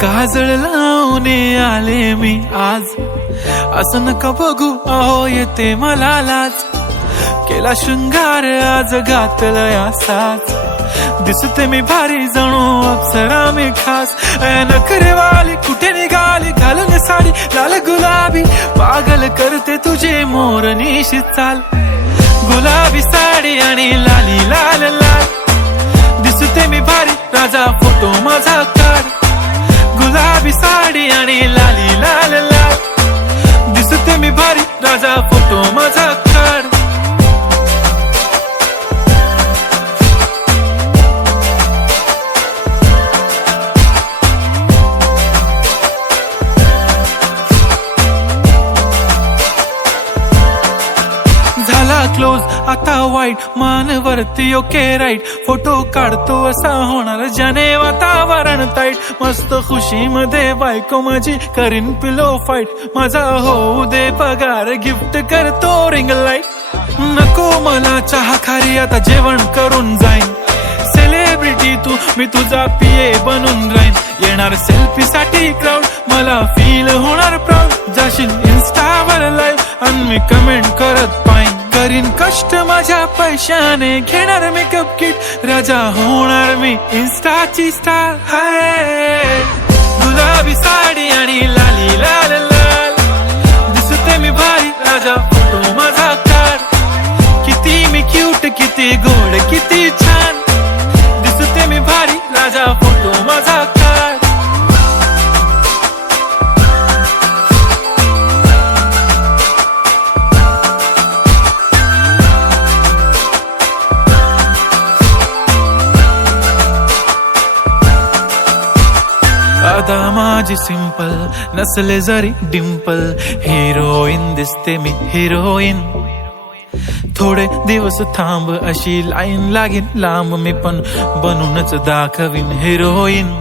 काजळ लावून आले मी आज, असं नका बघू अहो येते मला लाज. केला शृंगार आज घातला साज, दिसते मी भारी जणू अप्सरा मी खास. नखरेवाली कुठे निघाली घालून साडी लाल गुलाबी, पागल करते तुझे मोरनीशी चाल. गुलाबी साडी आणि लाली लाल लाल, दिसते मी भारी राजा फोटो माझा काढ. गुलाबी साडी आणि लाली लाल लाल, दिसते मी भारी राजा फोटो माझा काढ. झाला क्लोज आता वाईट, मान वरती ओके राईट. फोटो काढतो असा होणार ज्याने वातावरण ताईट. मस्त खुशी मध्ये बायको माझी करीन पिलो फाईट. माझा होऊ दे पगार गिफ्ट करतो रिंग लाईट. नको मला चहा खारी आता जेवण करून जाईन. सेलिब्रिटी तू मी तुझा पिये बनून राहीन. येणार सेल्फी साठी क्राऊड मला फील होणार प्राऊड. जाशील इन्स्टावर लाईव्ह आणि मी कमेंट करत पाईन. करीन कष्ट माझ्या पैशाने घेणार मेकअप किट. राजा होणार मी इन्स्टाची स्टार. हाय गुलाबी साडी आणि लाली लाल लाल, दिसते मी भारी राजा फोटो माझा काढ. किती मी क्यूट किती गोड किती छान, दिसते मी भारी राजा फोटो माझा काढ. आता माझी सिंपल नसले जरी डिंपल, हिरोईन दिसते मी हिरोईन. थोडे दिवस थांब अशी लाईन लागेल लांब, मी पण बनूनच दाखवीन हिरोईन.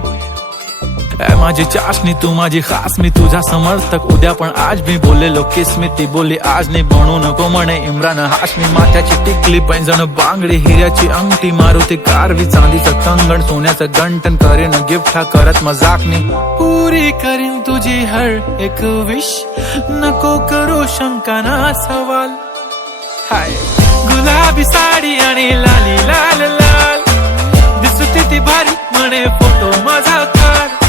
माझी चाशनी तू माझी खास, मी तुझा समर्थक उद्या पण आज. मी बोललेलो किस मी ती बोलली आज नाही. बनू नको म्हणे इम्रान हाशमी. माथ्याची टिकली पैंजण बांगडी हिऱ्याची अंगठी, मारुती कारवी चांदीचं कंगण सोन्याचं गंटन. करेन गिफ्ट हा करत मजाकनी. पुरी करीन तुझी हर एक विश, नको करू शंका ना सवाल. हाय गुलाबी साडी आणि लाली लाल लाल, दिसते ती भारी म्हणे फोटो माझा काढ.